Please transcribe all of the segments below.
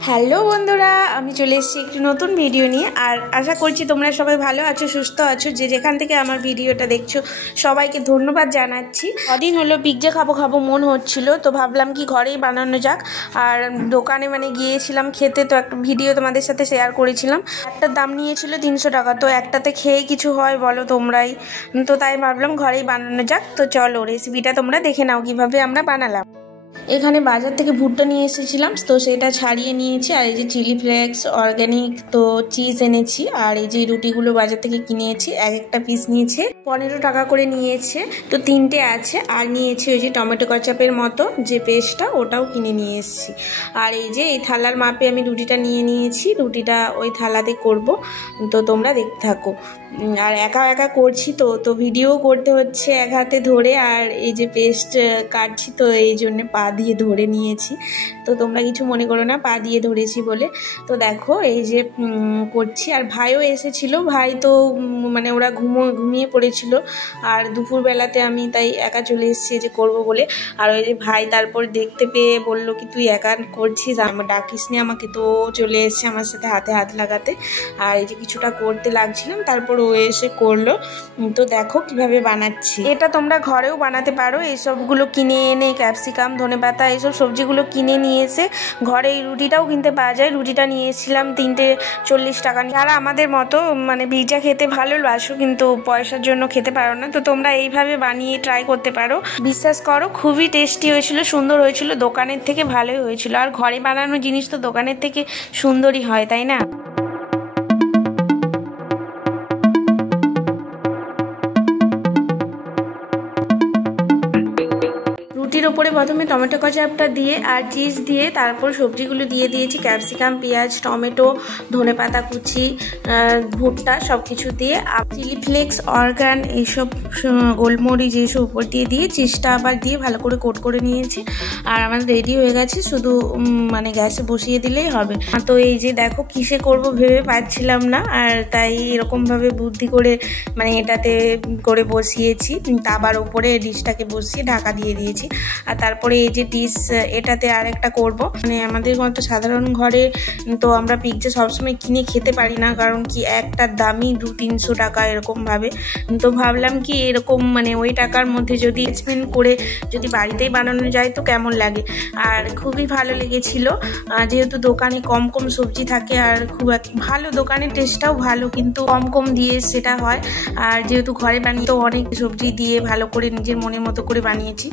Hello বন্ধুরা, আমি চলে এসেছি একটি নতুন ভিডিও নিয়ে। আর আশা করছি তোমরা সবাই ভালো আছো, সুস্থ আছো। যে যেখান থেকে আমার ভিডিওটা দেখছো সবাইকে ধন্যবাদ জানাচ্ছি। কদিন হলো পিৎজা খাবো মন হচ্ছিল, তো ভাবলাম কি ঘরেই বানানো যাক। আর দোকানে গিয়েছিলাম খেতে, তো একটা ভিডিও তোমাদের সাথে শেয়ার করেছিলাম। একটার দাম নিয়েছিল 300 টাকা, তো একটাতে খেয়ে কিছু হয় বলো তোমরাই। তো তাই ভাবলাম ঘরেই বানানো যাক। তো চলো রেসিপিটা তোমরা দেখে নাও কিভাবে আমরা বানালাম। এখানে বাজার থেকে ভুট্টা নিয়ে এসেছিলাম, তো সেটা ছাড়িয়ে নিয়েছি। আর এই যে চিলি ফ্লেক্স, অর্গ্যানিক তো চিজ এনেছি। আর এই যে রুটিগুলো বাজার থেকে কিনেছি, এক একটা পিস নিয়েছে 15 টাকা করে নিয়েছে, তো 3টে আছে। আর নিয়েছি ওই যে টমেটো কেচাপের মতো যে পেস্টটা, ওটাও কিনে নিয়ে এসেছি। আর এই যে এই থালার মাপে আমি রুটিটা নিয়ে নিয়েছি, রুটিটা ওই থালাতে করব, তো তোমরা দেখতে থাকো। আর একা একা করছি তো ভিডিও করতে হচ্ছে এক হাতে ধরে। আর এই যে পেস্ট কাটছি, তো এই জন্য পা দিয়ে ধরে নিয়েছি, তো তোমরা কিছু মনে করো না, পা দিয়ে ধরেছি বলে। তো দেখো এই যে করছি। আর ভাইও এসেছিল, ভাই তো ওরা ঘুমিয়ে পড়েছিল। আর দুপুরবেলাতে আমি তাই একা চলে এসেছি যে করব বলে। আর ওই যে ভাই তারপর দেখতে পেয়ে বলল কি তুই একা করছিস, আমার ডাকিস নি আমাকে, তো চলে এসেছে আমার সাথে হাতে হাত লাগাতে। আর এই যে কিছুটা করতে লাগছিলাম, তারপর ও এসে করলো। তো দেখো কিভাবে বানাচ্ছি। এটা তোমরা ঘরেও বানাতে পারো। এইসবগুলো কিনে এনে ক্যাপসিকাম, ধনেপাতা, এইসব সবজিগুলো কিনে নিয়ে এসে ঘরে এই রুটিটাও কিনতে পাওয়া যায়। রুটিটা নিয়েছিলাম 3টে 40 টাকা। যারা আমাদের মতো পিৎজা খেতে ভালোবাসো কিন্তু পয়সার জন্য খেতে পারো না, তো তোমরা এইভাবে বানিয়ে ট্রাই করতে পারো। বিশ্বাস করো খুবই টেস্টি হয়েছিল, সুন্দর হয়েছিল, দোকানের থেকে ভালোই হয়েছিল। আর ঘরে বানানো জিনিস তো দোকানের থেকে সুন্দরই হয়, তাই না? রুটির ওপরে প্রথমে টমেটো কেচাপটা দিয়ে আর চিজ দিয়ে তারপর সবজিগুলো দিয়ে দিয়েছি, ক্যাপসিকাম, পেঁয়াজ, টমেটো, ধনেপাতা কুচি, ভুট্টা সব কিছু দিয়ে। চিলি ফ্লেক্স, অর্গান, এইসব গোলমরিচ এইসব উপর দিয়ে চিজটা আবার দিয়ে ভালো করে কোট করে নিয়েছি। আর আমার রেডি হয়ে গেছে, শুধু গ্যাসে বসিয়ে দিলেই হবে। তো এই যে দেখো কিসে করব ভেবে পাচ্ছিলাম না, আর তাই এরকমভাবে বুদ্ধি করে এটাতে করে বসিয়েছি। তাবার ওপরে ডিশটাকে বসিয়ে ঢাকা দিয়ে দিয়েছি। আর তারপরে এই যে ডিশ, এটাতে আর একটা করবো। আমাদের মতো সাধারণ ঘরে তো আমরা পিৎজা সবসময় কিনে খেতে পারি না, কারণ কি একটার দামই 200-300 টাকা এরকম ভাবে। তো ভাবলাম কি এরকম ওই টাকার মধ্যে যদি স্পেন্ড করে যদি বাড়িতেই বানানো যায় তো কেমন লাগে। আর খুবই ভালো লেগেছিল, যেহেতু দোকানে কম সবজি থাকে। আর খুব ভালো, দোকানের টেস্টটাও ভালো, কিন্তু কম দিয়ে সেটা হয়। আর যেহেতু ঘরে বানিয়ে তো অনেক সবজি দিয়ে ভালো করে নিজের মনের মতো করে বানিয়েছি।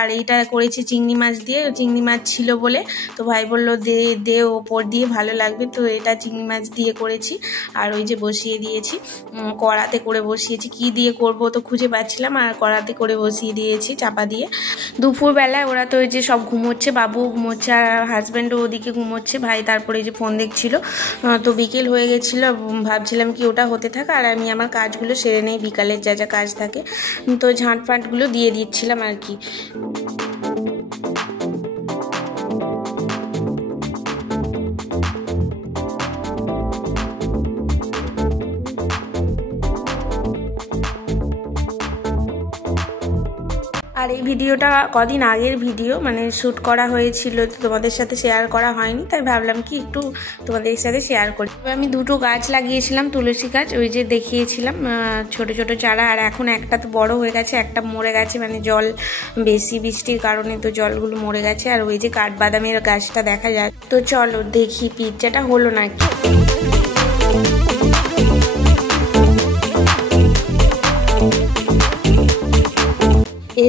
আর এইটা করেছি চিংড়ি মাছ দিয়ে, চিংড়ি মাছ ছিল বলে তো ভাই বললো দে ওপর দিয়ে ভালো লাগবে, তো এটা চিংড়ি মাছ দিয়ে করেছি। আর ওই যে বসিয়ে দিয়েছি, কড়াতে করে বসিয়েছি। কি দিয়ে করব তো খুঁজে পাচ্ছিলাম, আর কড়াতে করে বসিয়ে দিয়েছি চাপা দিয়ে। দুপুরবেলায় ওরা তো ওই যে সব ঘুমোচ্ছে, বাবু ঘুমোচ্ছে আর হাজব্যান্ডও ওদিকে ঘুমোচ্ছে, ভাই তারপরে যে ফোন দেখছিল। তো বিকেল হয়ে গেছিলো, ভাবছিলাম কি ওটা হতে থাকা আর আমি আমার কাজগুলো সেরে নেই, বিকালের যা কাজ থাকে। তো ঝাঁটফাঁটগুলো দিয়ে দিচ্ছিলাম আর কি। আর এই ভিডিওটা কদিন আগের ভিডিও, শ্যুট করা হয়েছিল, তো তোমাদের সাথে শেয়ার করা হয়নি, তাই ভাবলাম কি একটু তোমাদের সাথে শেয়ার করি। আমি 2টো গাছ লাগিয়েছিলাম, তুলসী গাছ, ওই যে দেখিয়েছিলাম ছোট ছোট চারা। আর এখন একটা তো বড় হয়ে গেছে, একটা মরে গেছে, জল বেশি বৃষ্টির কারণে তো জলগুলো মরে গেছে। আর ওই যে কাঠবাদামের গাছটা দেখা যায়। তো চলো দেখি পিৎজাটা হলো নাকি।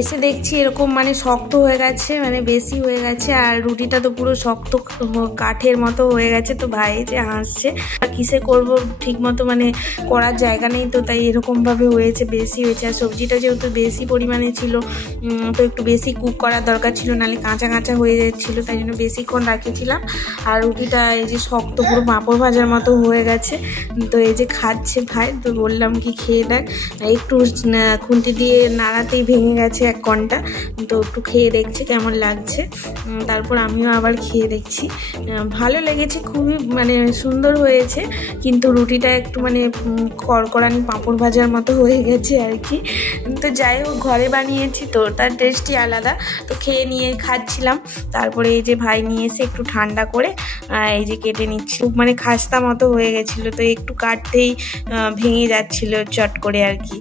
এসে দেখছি এরকম শক্ত হয়ে গেছে, বেশি হয়ে গেছে। আর রুটিটা তো পুরো শক্ত কাঠের মতো হয়ে গেছে। তো ভাই যে হাসছে, কিসে করব ঠিক মতো করার জায়গা নেই, তো তাই এরকম ভাবে হয়েছে, বেশি হয়েছে। আর সবজিটা যেহেতু বেশি পরিমাণে ছিল, তো একটু বেশি কুক করার দরকার ছিল, নাহলে কাঁচা কাঁচা হয়ে যাচ্ছিল, তাই জন্য বেশিক্ষণ রাখেছিলাম। আর রুটিটা এই যে শক্ত পুরো পাঁপড় ভাজার মতো হয়ে গেছে। তো এই যে খাচ্ছে ভাই, তো বললাম কি খেয়ে দেখ, একটু খুন্তি দিয়ে নাড়াতেই ভেঙে গেছে। গেছে 1 ঘন্টা, তো একটু খেয়ে দেখছে কেমন লাগছে। তারপর আমিও আবার খেয়ে দেখছি, ভালো লেগেছে, খুবই মানে সুন্দর হয়েছে, কিন্তু রুটিটা একটু মানে কড়কড়ানি পাঁপড় ভাজার মতো হয়ে গেছে আর কি। তো যাই হোক, ঘরে বানিয়েছি তো তার টেস্টই আলাদা। তো খেয়ে নিয়ে খাচ্ছিলাম, তারপরে এই যে ভাই নিয়ে এসে একটু ঠান্ডা করে এই যে কেটে নিচ্ছি, মানে খাস্তা মতো হয়ে গেছিলো, তো একটু কাটতেই ভেঙে যাচ্ছিল চট করে আর কি,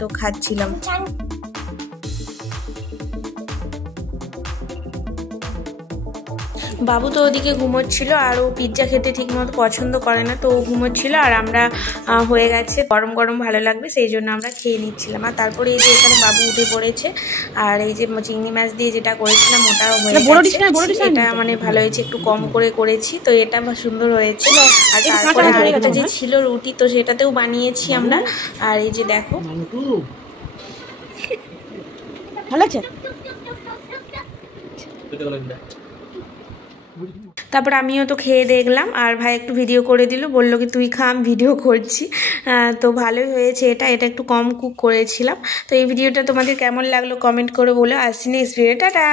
তো খাচ্ছিলাম। বাবু তো ওদিকে ঘুমোচ্ছিল, আর ও পিৎজা খেতে ঠিক মতো পছন্দ করে না, তো ও ঘুমোচ্ছিল, আর আমরা হয়ে গেছে গরম গরম ভালো লাগবে সেই জন্য আমরা খেয়ে নিচ্ছিলাম। আর তারপরে এই যে এখানে বাবু উঠে পড়েছে, আর এই যে চিংড়ি মাছ দিয়ে যেটা করেছিলাম ওটাও হয়ে গেছে। এটা মানে ভালো হয়েছে, একটু কম করে করেছি, তো এটা সুন্দর হয়েছে। আর তারপরে আরেকটা যে ছিল রুটি, তো সেটাতেও বানিয়েছি আমরা। আর এই যে দেখো, ভালো আছে। তারপর আমিও তো খেয়ে দেখলাম, আর ভাই একটু ভিডিও করে দিল, বললো কি তুই খা, আমি ভিডিও করছি। তো ভালোই হয়েছে, এটা একটু কম কুক করেছিলাম। তো এই ভিডিওটা তোমাদের কেমন লাগলো কমেন্ট করে বলো। আসছি নেক্সট ভিডিও, টাটা।